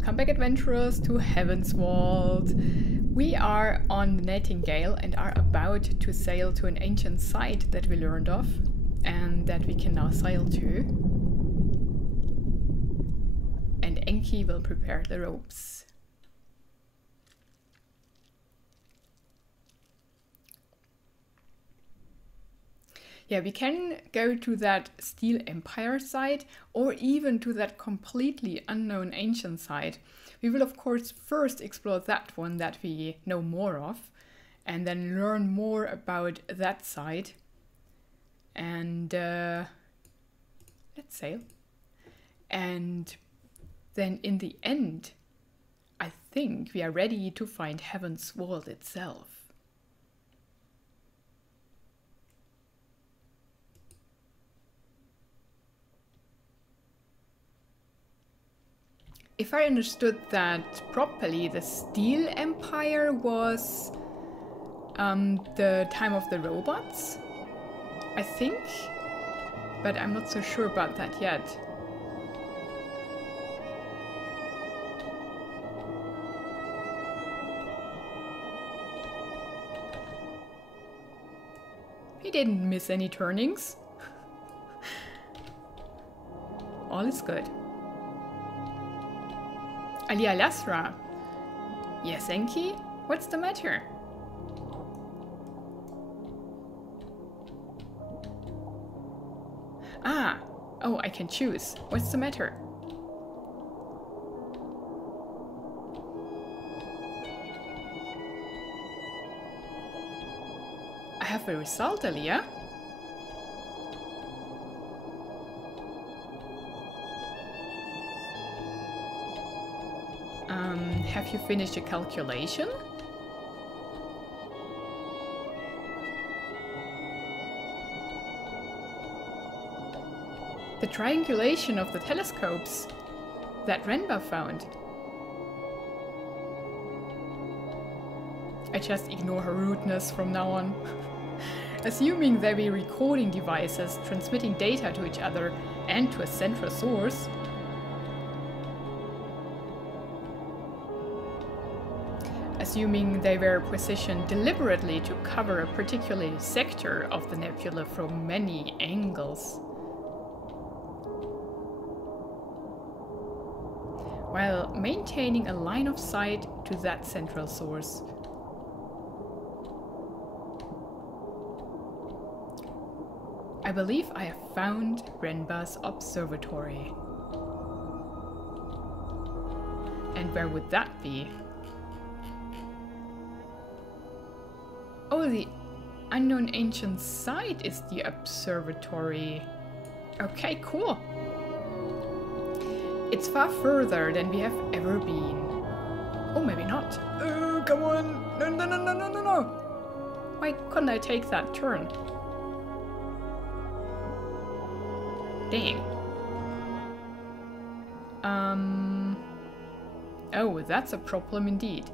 Welcome back, adventurers, to Heaven's Vault. We are on the Nightingale and are about to sail to an ancient site that we learned of and that we can now sail to. And Enki will prepare the ropes. Yeah, we can go to that Steel Empire site or even to that completely unknown ancient site. We will of course first explore that one that we know more of and then learn more about that site. And let's sail. And then in the end, I think we are ready to find Heaven's Vault itself. If I understood that properly, the Steel Empire was the time of the robots, I think, but I'm not so sure about that yet. He didn't miss any turnings. All is good. Aliya Elasra. Yes, Enki? What's the matter? Ah! Oh, I can choose. What's the matter? I have a result, Aliya. Have you finished your calculation? The triangulation of the telescopes that Renba found. I just ignore her rudeness from now on. Assuming they were recording devices transmitting data to each other and to a central source. Assuming they were positioned deliberately to cover a particular sector of the nebula from many angles. While maintaining a line of sight to that central source. I believe I have found Renba's observatory. And where would that be? Oh, the unknown ancient site is the observatory. Okay, cool. It's far further than we have ever been. Oh, maybe not. Oh, come on. No, no, no, no, no, no, no. Why couldn't I take that turn? Dang. Oh, that's a problem indeed.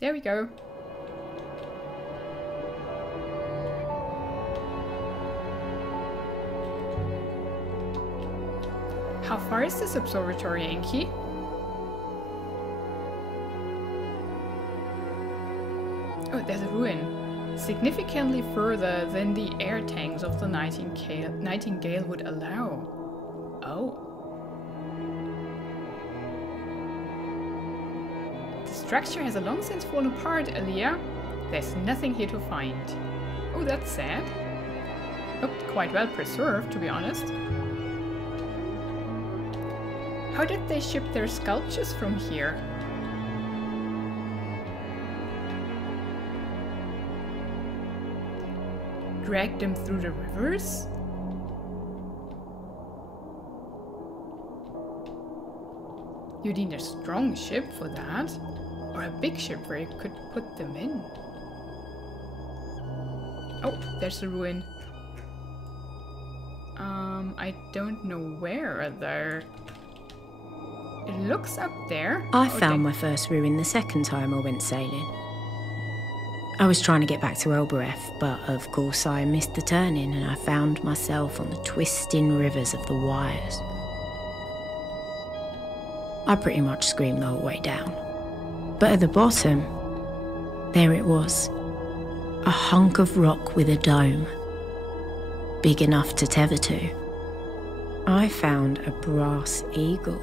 There we go. How far is this observatory, Enki? Oh, there's a ruin. Significantly further than the air tanks of the Nightingale would allow. Oh. The structure has long since fallen apart, Aliya. There's nothing here to find. Oh, that's sad. Looked quite well preserved, to be honest. How did they ship their sculptures from here? Drag them through the rivers? You need a strong ship for that. Or a big ship where you could put them in. Oh, there's a ruin. I don't know where though. It looks up there. I found my first ruin the second time I went sailing. I was trying to get back to Elbereth, but of course I missed the turning and I found myself on the twisting rivers of the Wires. I pretty much screamed the whole way down. But at the bottom, there it was. A hunk of rock with a dome, big enough to tether to. I found a brass eagle,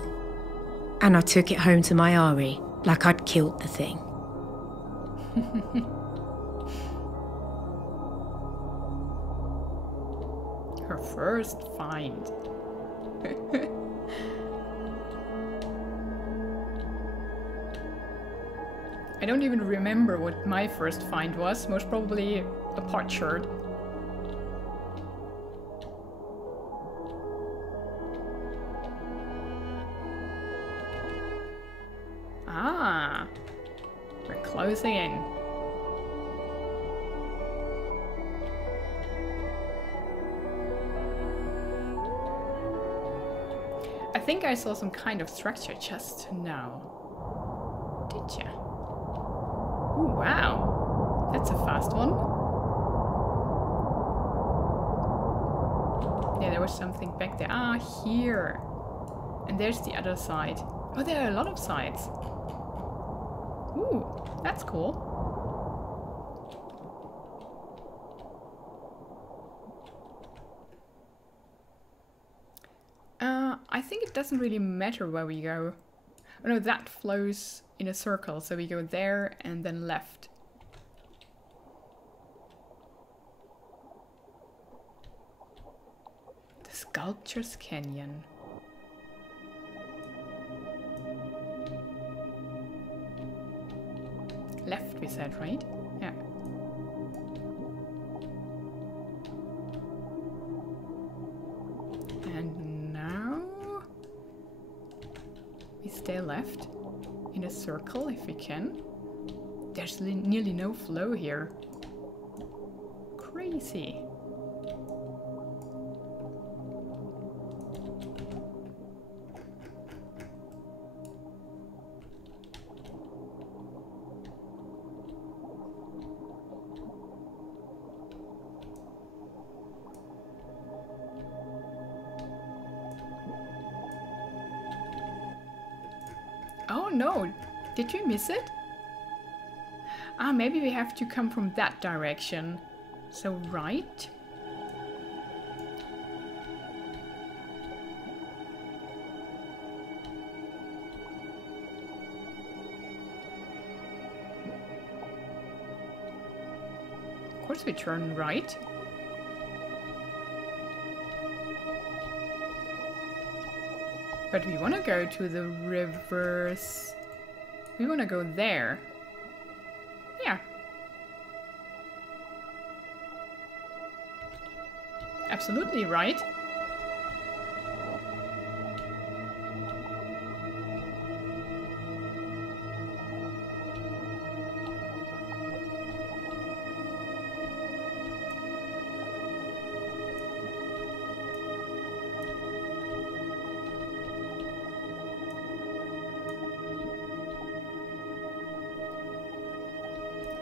and I took it home to my Ari like I'd killed the thing. Her first find. I don't even remember what my first find was. Most probably a potsherd. Ah, we're closing in. I think I saw some kind of structure just now. Did ya? Ooh, wow. That's a fast one. Yeah, there was something back there. Ah, here. And there's the other side. Oh, there are a lot of sides. Ooh, that's cool. I think it doesn't really matter where we go. Oh no, that flows in a circle, so we go there and then left. The Sculptures Canyon. Left, we said, right? Yeah. And now we stay left in a circle if we can. There's nearly no flow here. Crazy. Oh no, did we miss it? Ah, maybe we have to come from that direction. So right? Of course we turn right. But we want to go to the rivers. We want to go there. Yeah. Absolutely right.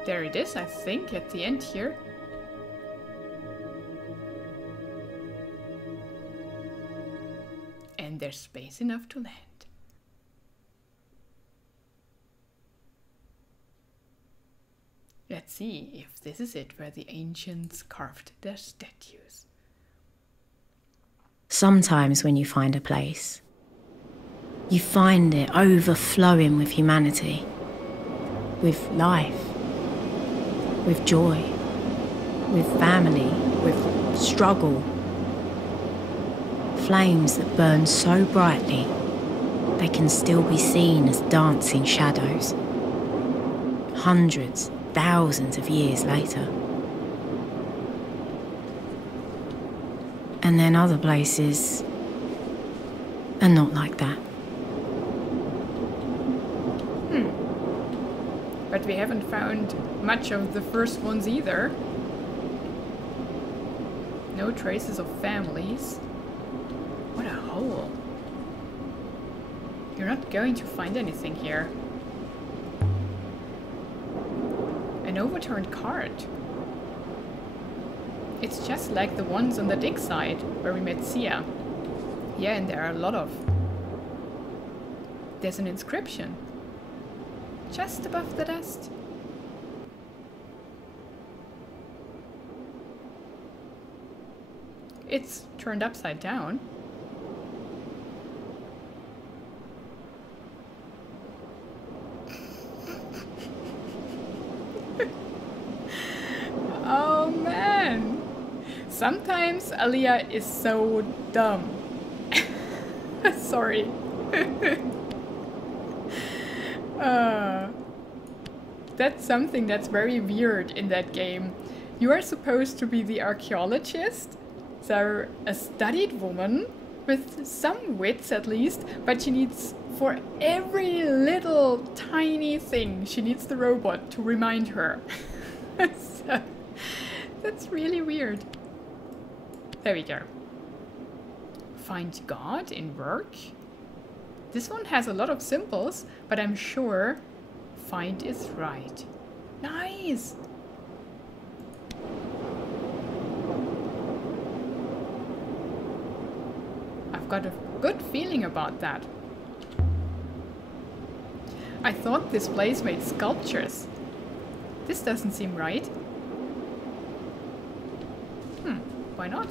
There it is, I think, at the end here. And there's space enough to land. Let's see if this is it where the ancients carved their statues. Sometimes when you find a place, you find it overflowing with humanity, with life, with joy, with family, with struggle. Flames that burn so brightly they can still be seen as dancing shadows, hundreds, thousands of years later. And then other places are not like that. But we haven't found much of the first ones either. No traces of families. What a hole. You're not going to find anything here. An overturned cart. It's just like the ones on the dig site where we met Sia. Yeah, and there are a lot of. There's an inscription. Just above the dust. It's turned upside down. Oh man! Sometimes Aliya is so dumb. Sorry. That's something that's very weird in that game. You are supposed to be the archaeologist, so a studied woman with some wits at least, but she needs, for every little tiny thing, she needs the robot to remind her. So, that's really weird. There we go. Find God in work. This one has a lot of symbols, but I'm sure find is right. Nice! I've got a good feeling about that. I thought this place made sculptures. This doesn't seem right. Why not?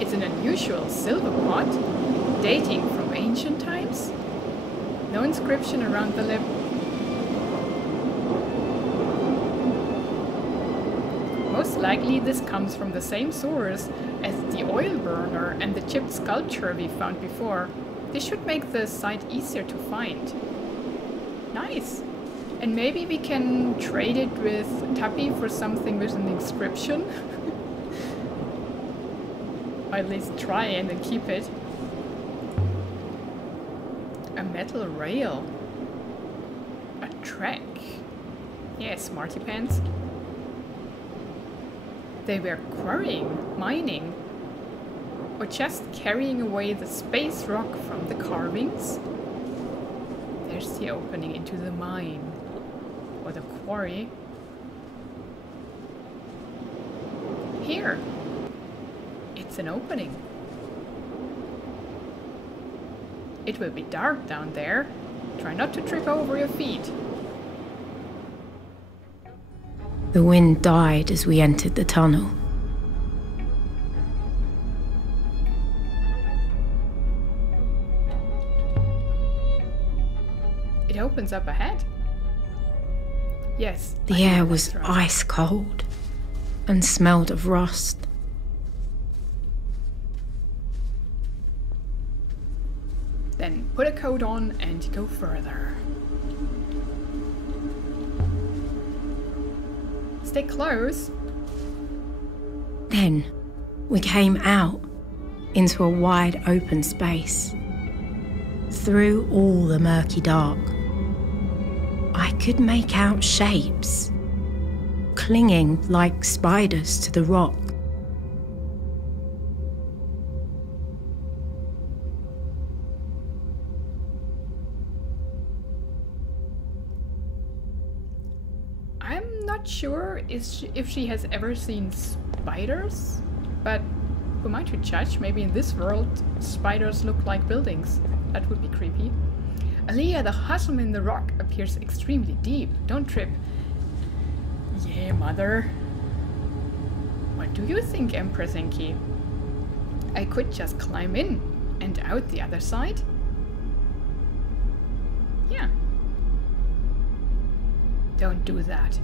It's an unusual silver pot, dating from ancient times. No inscription around the lip. Most likely this comes from the same source as the oil burner and the chipped sculpture we found before. This should make the site easier to find. Nice! And maybe we can trade it with Tuppy for something with an inscription. Or at least try and then keep it. A metal rail. A track. Yeah, smarty pants. They were quarrying, mining, or just carrying away the space rock from the carvings. There's the opening into the mine, or the quarry. Here, it's an opening. It will be dark down there. Try not to trip over your feet. The wind died as we entered the tunnel. It opens up ahead. Yes. The air was ice cold and smelled of rust. Then put a coat on and go further. Stay close. Then we came out into a wide open space. Through all the murky dark, I could make out shapes, clinging like spiders to the rock. I'm not sure if she has ever seen spiders, but who am I to judge? Maybe in this world, spiders look like buildings. That would be creepy. Aliya, the chasm in the rock appears extremely deep. Don't trip. Yeah, mother. What do you think, Empress Enki? I could just climb in and out the other side? Yeah. Don't do that.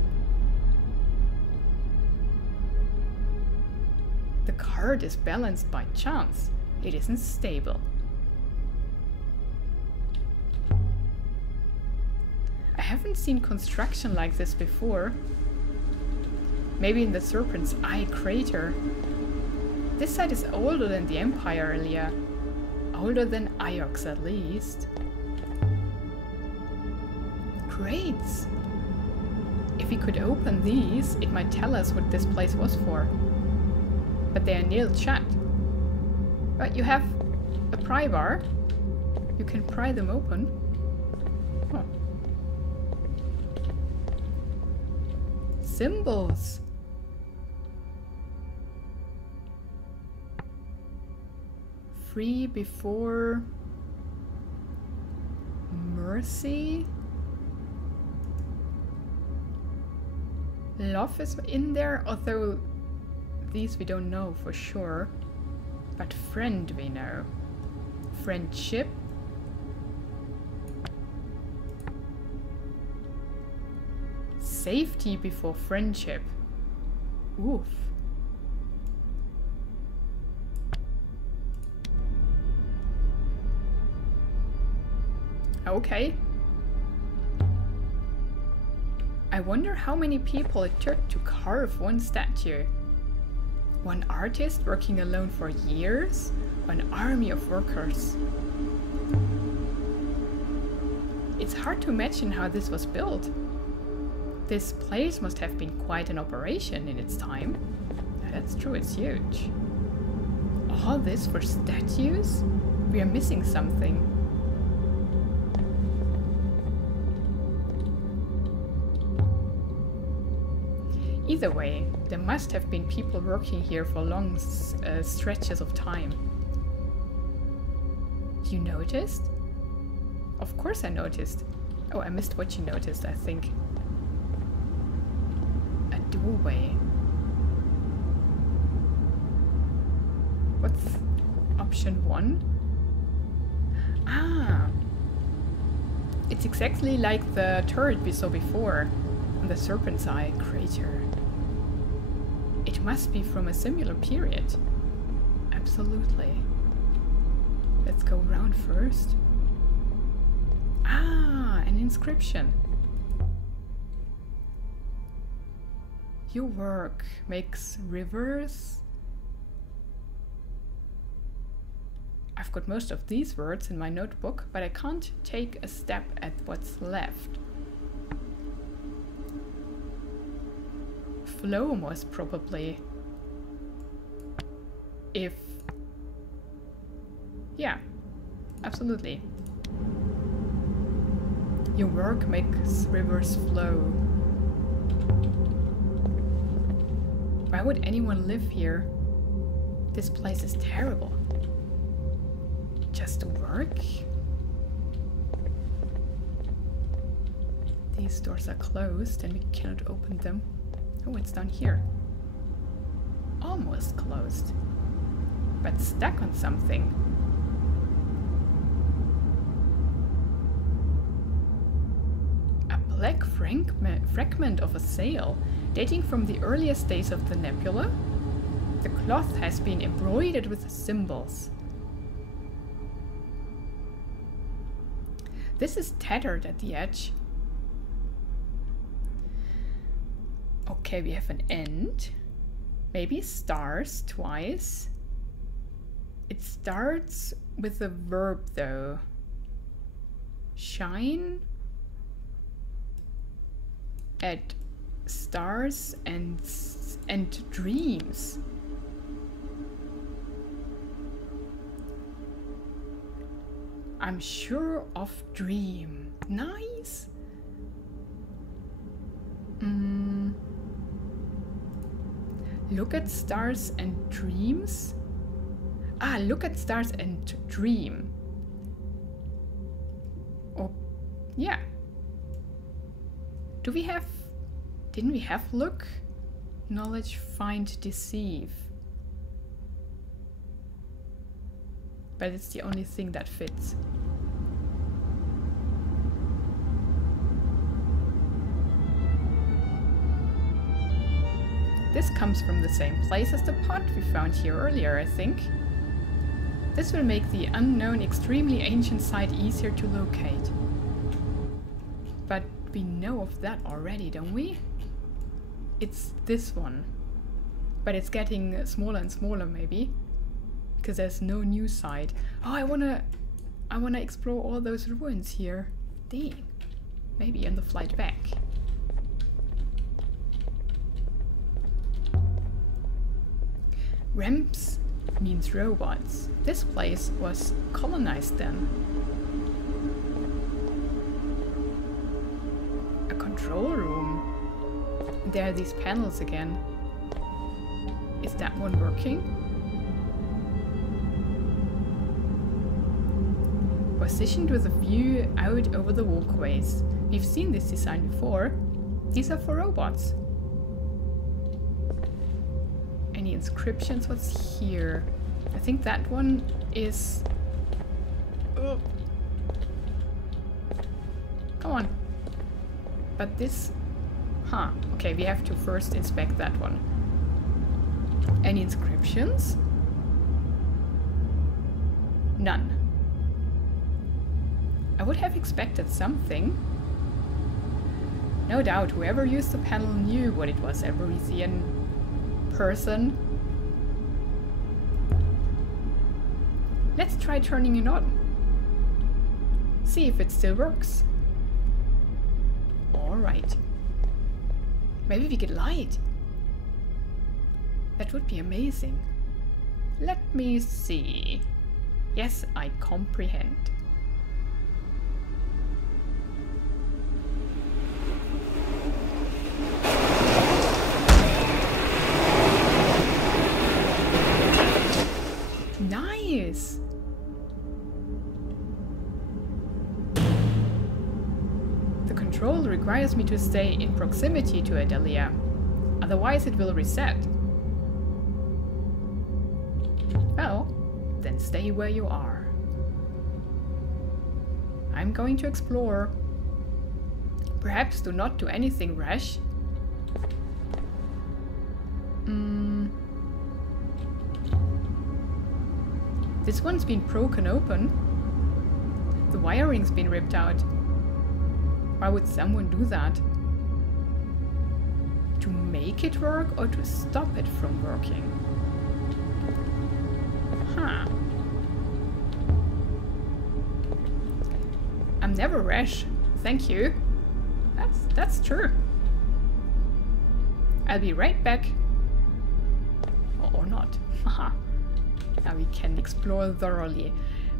The cart is balanced by chance. It isn't stable. I haven't seen construction like this before. Maybe in the Serpent's Eye crater. This site is older than the Empire, Aliya. Older than Iox, at least. Crates. If we could open these, it might tell us what this place was for. But they are nailed shut. But you have a pry bar. You can pry them open. Oh. Symbols. Free before mercy. Love is in there, although these we don't know for sure. But friend we know. Friendship. Safety before friendship. Oof. Okay. I wonder how many people it took to carve one statue. One artist working alone for years? Or an army of workers? It's hard to imagine how this was built. This place must have been quite an operation in its time. That's true, it's huge. All this for statues? We are missing something. Either way, there must have been people working here for long stretches of time. You noticed? Of course I noticed. Oh, I missed what you noticed, I think. A doorway. What's option 1? Ah! It's exactly like the turret we saw before on the Serpent's Eye crater. It must be from a similar period. Absolutely. Let's go around first. Ah, an inscription. Your work makes rivers. I've got most of these words in my notebook, but I can't take a step at what's left. Flow most probably. If... yeah, absolutely. Your work makes rivers flow. Why would anyone live here? This place is terrible. Just to work? These doors are closed and we cannot open them. Oh, it's down here. Almost closed. But stuck on something. A black fragment of a sail, dating from the earliest days of the Nebula. The cloth has been embroidered with symbols. This is tattered at the edge. Okay, we have an end. Maybe stars twice. It starts with a verb though. Shine at stars and dreams. I'm sure of dream. Nice. Look at stars and dreams. Ah, look at stars and dream. Oh, yeah. Do we have... didn't we have look? Knowledge, find, deceive. But it's the only thing that fits. This comes from the same place as the pot we found here earlier, I think. This will make the unknown extremely ancient site easier to locate. But we know of that already, don't we? It's this one. But it's getting smaller and smaller maybe. Because there's no new site. Oh, I wanna explore all those ruins here. Dang. Maybe on the flight back. Ramps means robots. This place was colonized then. A control room. There are these panels again. Is that one working? Positioned with a view out over the walkways. We've seen this design before. These are for robots. Any inscriptions? What's here? I think that one is... Oh. Come on. But this... Huh. Okay, we have to first inspect that one. Any inscriptions? None. I would have expected something. No doubt, whoever used the panel knew what it was, a Parisian person. Let's try turning it on. See if it still works. Alright. Maybe we get light. That would be amazing. Let me see. Yes, I comprehend. Nice! The control requires me to stay in proximity to it, Aliya. Otherwise it will reset. Well, then stay where you are. I'm going to explore. Perhaps do not do anything rash. This one's been broken open. The wiring's been ripped out. Why would someone do that? To make it work or to stop it from working? Huh. I'm never rash. Thank you. That's true. I'll be right back. Or not. Haha. Now we can explore thoroughly.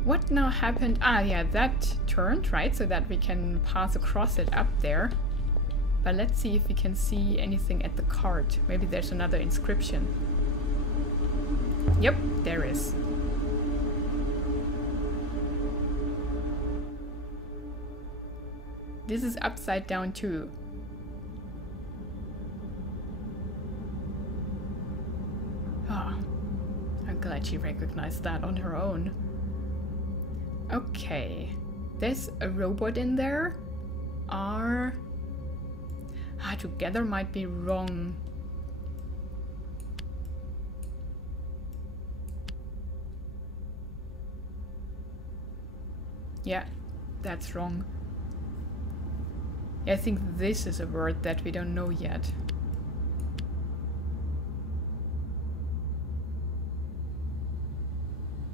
What now happened? Ah, yeah, that turned, right? So that we can pass across it up there. But let's see if we can see anything at the cart. Maybe there's another inscription. Yep, there is. This is upside down too. Ah. I'm glad she recognized that on her own. Okay. There's a robot in there. Together might be wrong. Yeah, that's wrong. I think this is a word that we don't know yet.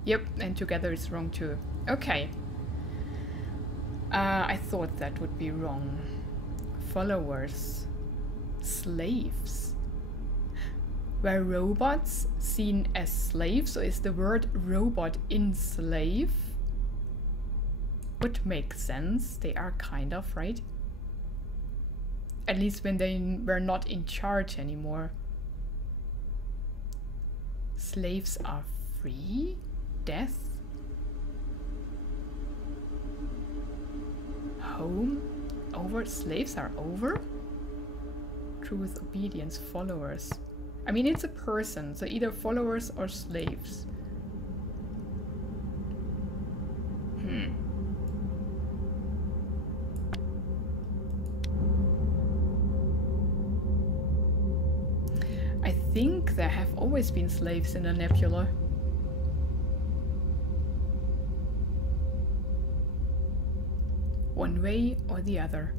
Yep, and together is wrong too. Okay. I thought that would be wrong. Followers. Slaves. Were robots seen as slaves, or is the word robot in slave? Would make sense. They are kind of, right? At least when they were not in charge anymore. Slaves are free? Death? Home? Over? Slaves are over? Truth, obedience, followers. I mean, it's a person, so either followers or slaves. I think there have always been slaves in the Nebula. One way or the other.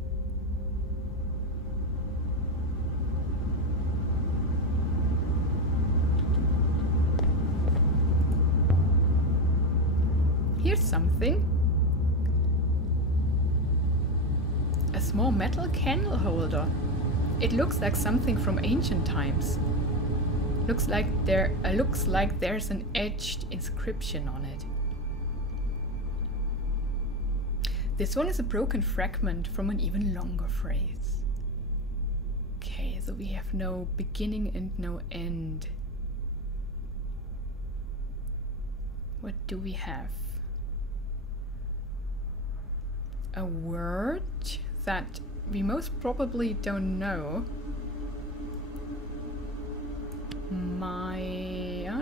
Here's something. A small metal candle holder. It looks like something from ancient times. Looks like there's an etched inscription on it. This one is a broken fragment from an even longer phrase. Okay, so we have no beginning and no end. What do we have? A word that we most probably don't know.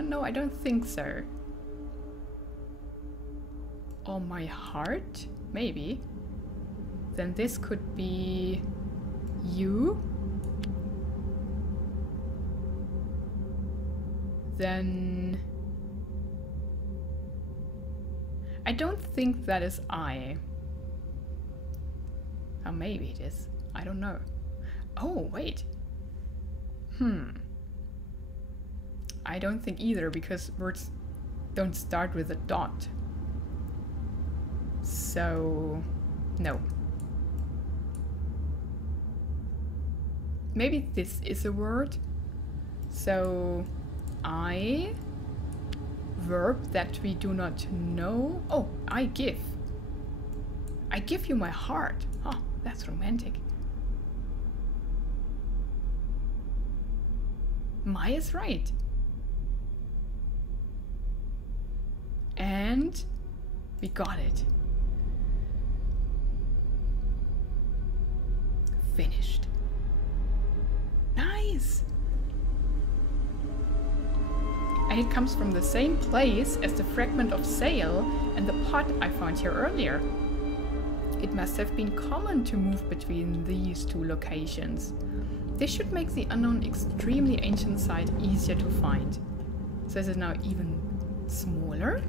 No, I don't think so. Or my heart? Maybe. Then this could be you. Then I don't think that is I. Or maybe it is. I don't know. Oh, wait. I don't think either, because words don't start with a dot. So, no. Maybe this is a word. So, I, verb that we do not know. Oh, I give. I give you my heart. Oh, that's romantic. My is right. And we got it. Finished. Nice! And it comes from the same place as the fragment of sail and the pot I found here earlier. It must have been common to move between these two locations. This should make the unknown extremely ancient site easier to find. So this is now even smaller.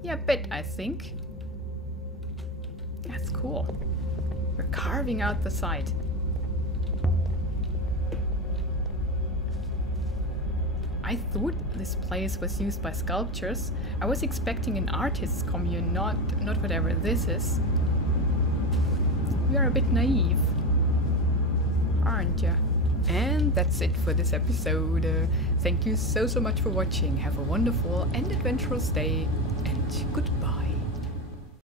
Yeah, a bit, I think. That's cool. We're carving out the site. I thought this place was used by sculptors. I was expecting an artist's commune, not whatever this is. You are a bit naive, aren't you? And that's it for this episode. Thank you so much for watching. Have a wonderful and adventurous day, and goodbye.